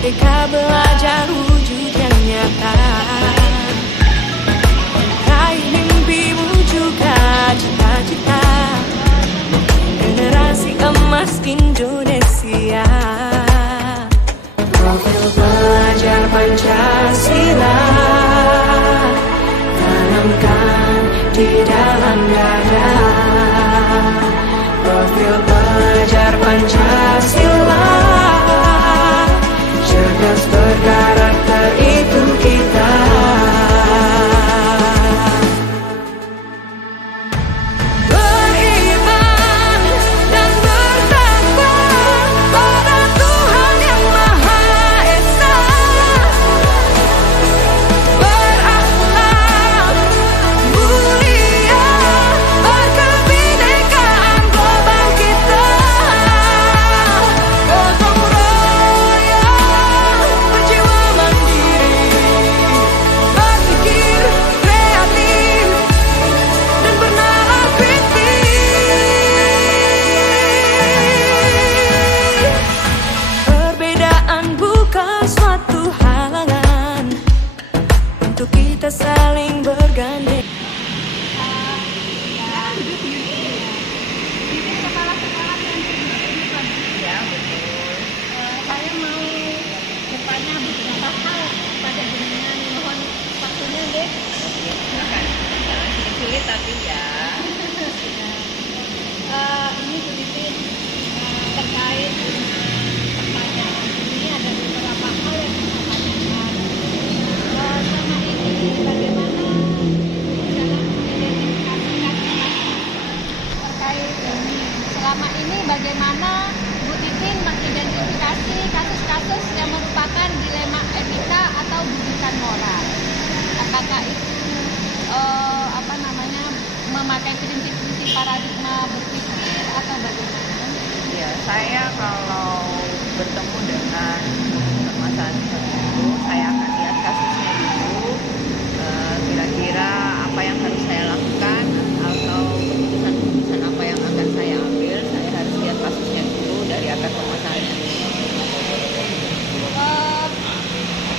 Merdeka belajar wujud yang nyata, raih mimpimu juga cita-cita, generasi emas Indonesia. Profil pelajar Pancasila tanamkan di dalam dada. Profil pelajar Pancasila, cerdas berkarakter itu kita. Beriman dan bertakwa pada Tuhan yang Maha Esa, berakhlak mulia, berkebinekaan global kita. Gotong royong, berjiwa mandiri, berpikir kreatif dan bernalar kritis. Perbedaan bukan suatu halangan untuk kita saling bergandeng. Ya, betul. Saya mau bertanya beberapa hal pada jenengan, mohon waktunya deh. Silakan. Jangan sulit-sulit tapi ya. Ini Bu Titin, terkait dengan pertanyaan ini ada beberapa hal yang saya tanyakan. Selama ini bagaimana dalam mengidentifikasikan terkait ini? Selama ini bagaimana Bu Titin mengidentifikasi kasus-kasus yang merupakan dilema etika atau bidikan moral? Apakah itu memakai prinsip-prinsip paradigma berpikir atau bagaimana? Ya, saya kalau bertemu dengan permasalahan seperti itu, saya akan lihat kasusnya dulu. Kira-kira apa yang harus saya lakukan atau keputusan-keputusan apa yang akan saya ambil, saya harus lihat kasusnya dulu dari akar permasalahannya.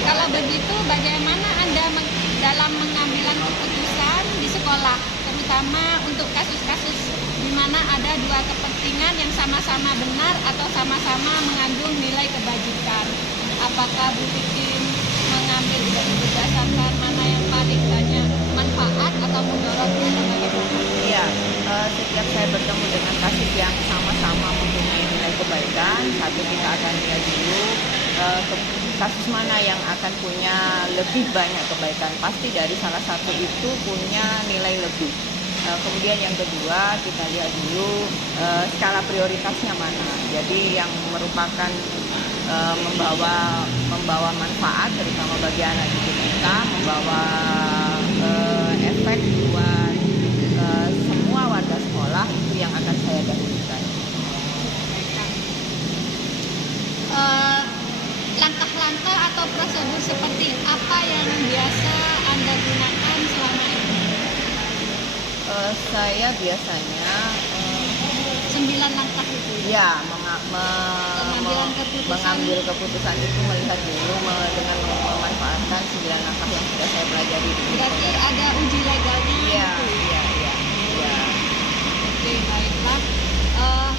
Kalau begitu, bagaimana Anda dalam mengambilan keputusan di sekolah, terutama untuk kasus-kasus di mana ada dua kepentingan yang sama-sama benar atau sama-sama mengandung nilai kebajikan? Apakah Bu Titin mengambil berdasarkan mana yang paling banyak manfaat atau mudaratnya atau bagaimana? Iya, setiap saya bertemu dengan kasus yang sama-sama mempunyai nilai kebaikan, satu kita akan lihat dulu kasus mana yang akan punya lebih banyak kebaikan. Pasti dari salah satu itu punya nilai lebih. Kemudian yang kedua kita lihat dulu skala prioritasnya mana. Jadi yang merupakan membawa manfaat terutama bagi anak didik kita, membawa efek buat semua warga sekolah, itu yang akan saya dahulukan. Langkah-langkah atau prosedur seperti apa yang biasa Anda gunakan selama ini? Saya biasanya 9 langkah itu. ya Pengambilan mengambil keputusan itu melihat dulu dengan memanfaatkan 9 langkah yang sudah saya pelajari di buku. Berarti ada uji legalnya. Iya, gitu. iya. Oke, baiklah.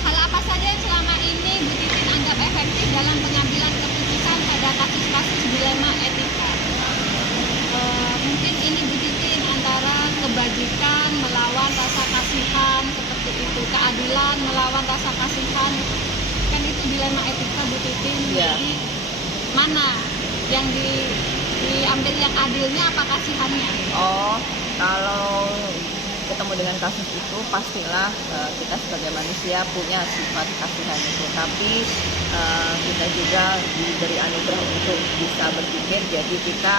Hal apa saja yang selama ini Bu Titin anggap efektif dalam pengambilan keputusan pada kasus-kasus dilema etika? Mungkin ini Bu Titin antara kebajikan melawan rasa kasihan seperti itu, keadilan melawan rasa kasihan, kan itu dilema etika Bu Titin. Iya. Jadi mana yang diambil yang adilnya apa kasihannya? Oh, kalau ketemu dengan kasus itu pastilah kita sebagai manusia punya sifat kasihan itu, tapi kita juga diberi anugerah untuk bisa berpikir, jadi kita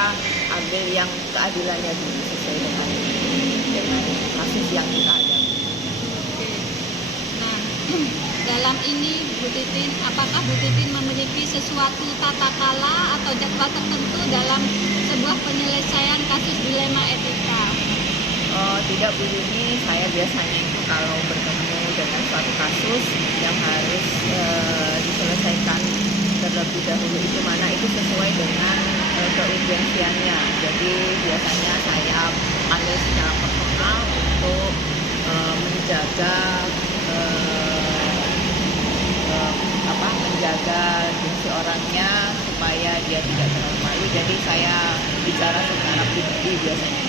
ambil yang keadilannya dulu sesuai dengan kasus yang kita hadapi. Oke. Nah, dalam ini Bu Titin, apakah Bu Titin memiliki sesuatu tata kala atau jadwal tertentu dalam sebuah penyelesaian kasus dilema etika? Tidak Bu Yuni, saya biasanya itu kalau bertemu dengan suatu kasus yang harus diselesaikan terlebih dahulu itu mana itu sesuai dengan keurgensiannya. Jadi biasanya saya panggil secara personal untuk menjaga menjaga gengsi orangnya supaya dia tidak terlalu malu. Jadi saya bicara secara pribadi biasanya.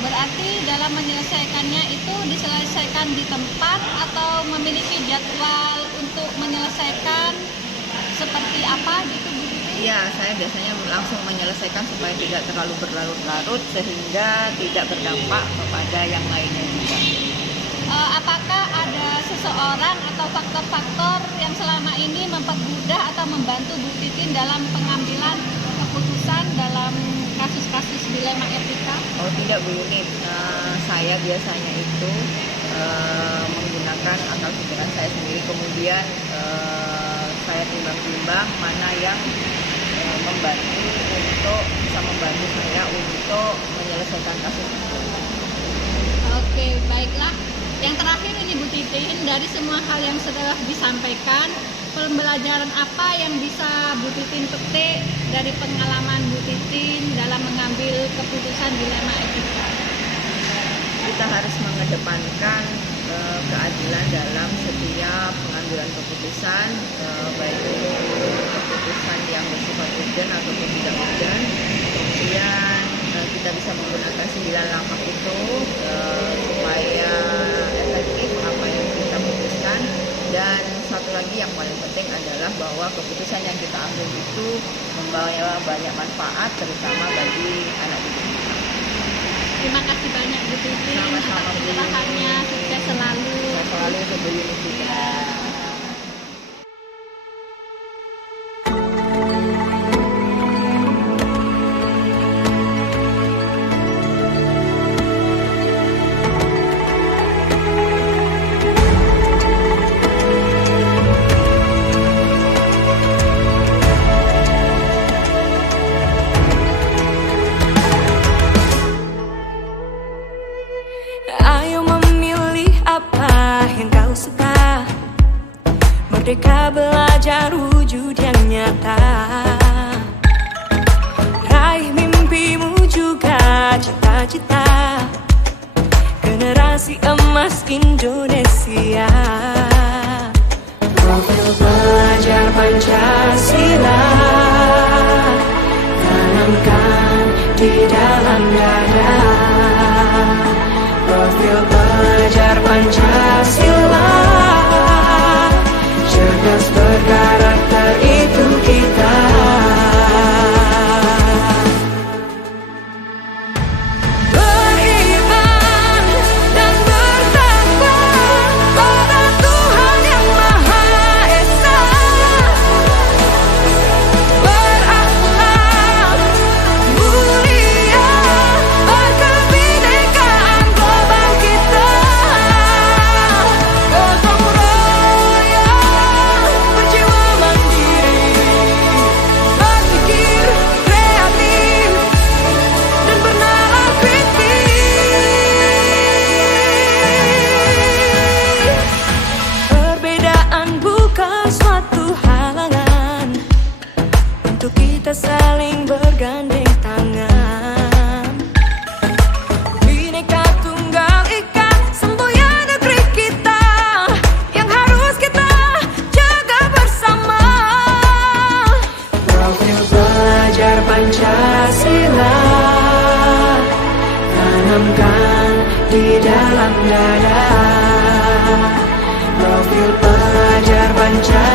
Berarti dalam menyelesaikannya itu diselesaikan di tempat atau memiliki jadwal untuk menyelesaikan seperti apa gitu Bu Titi? Iya, saya biasanya langsung menyelesaikan supaya tidak terlalu berlarut-larut sehingga tidak berdampak kepada yang lainnya juga. Apakah ada seseorang atau faktor-faktor yang selama ini mempermudah atau membantu Bu Titin dalam pengambilan keputusan dalam kasus-kasus dilema etika? Oh tidak Bu Yuni, saya biasanya itu menggunakan akal pikiran saya sendiri, kemudian saya timbang-timbang mana yang bisa membantu saya untuk menyelesaikan kasus itu. Oke, baiklah. Yang terakhir ini Bu Titin, dari semua hal yang sudah disampaikan, pembelajaran apa yang bisa Bu Titin petik dari pengalaman Bu Titin dalam mengambil keputusan dilema etika? Kita harus mengedepankan keadilan dalam setiap pengambilan keputusan, baik itu keputusan yang bersifat urgen ataupun tidak urgen. Kemudian kita bisa menggunakan 9 langkah itu supaya efektif apa yang kita putuskan. Dan satu lagi yang paling penting adalah bahwa keputusan yang kita ambil itu membawa banyak manfaat, terutama bagi anak didik kita. Terima kasih banyak Bu Titin atas pencerahannya, sukses selalu. Saya selalu sebelum juga. Ayo memilih apa yang kau suka. Merdeka belajar wujud yang nyata. Raih mimpimu juga cita-cita. Generasi emas Indonesia. Profil pelajar Pancasila tanamkan di dalam dada. Profil pelajar Pancasila, cerdas berkarakter itu kita. Beriman dan bertakwa pada Tuhan yang Maha Esa. Berakhlak mulia, berkebinekaan global kita. Gotong royong, berjiwa mandiri, berpikir kreatif dan bernalar kritis. Perbedaan bukan suatu halangan untuk kita saling bergandeng tangan. Bhinneka Tunggal Ika, semboyan negeri kita yang harus kita jaga bersama. Profil pelajar Pancasila tanamkan di dalam dada. Profil pelajar Pancasila.